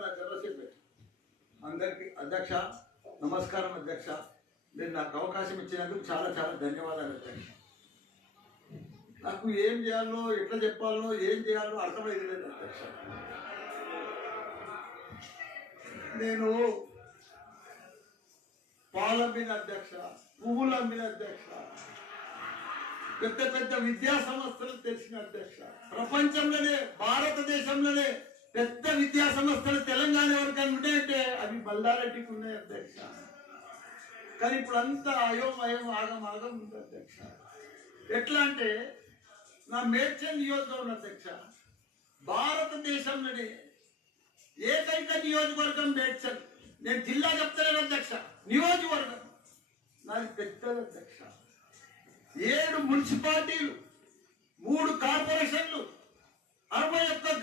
నా చంద్రశేఖర్ అందరికి అధ్యక్ష నమస్కారం అధ్యక్ష. మీరు నాకు అవకాశం ఇచ్చినందుకు చాలా చాలా ధన్యవాదాలు అధ్యక్ష. నాకు ఏం చేయాలో ఎట్లా చెప్పాలో ఏం చేయాలో అర్థమైంది లేదు అధ్యక్ష. నేను పాలమ్మిన అధ్యక్ష, పువ్వులు అమ్మిన అధ్యక్ష, పెద్ద పెద్ద విద్యా సంస్థలు తెలిసిన అధ్యక్ష. ప్రపంచంలోనే భారతదేశంలోనే పెద్ద విద్యా సంస్థలు తెలంగాణ ఎవరికైనా ఉన్నాయంటే అవి మల్లారెడ్డికి ఉన్నాయి అధ్యక్ష. కానీ ఇప్పుడు అంతా అయోమయం ఆగం ఉంది అధ్యక్ష. ఎట్లా అంటే నా మేడ్చల్ నియోజకవర్గం అధ్యక్ష, భారతదేశంలోనే ఏకైక నియోజకవర్గం మేడ్చల్. నేను జిల్లా చెప్తలేను అధ్యక్ష, నియోజకవర్గం నాది పెద్దది అధ్యక్ష. 7 మున్సిపాలిటీలు, 3 కార్పొరేషన్లు, 61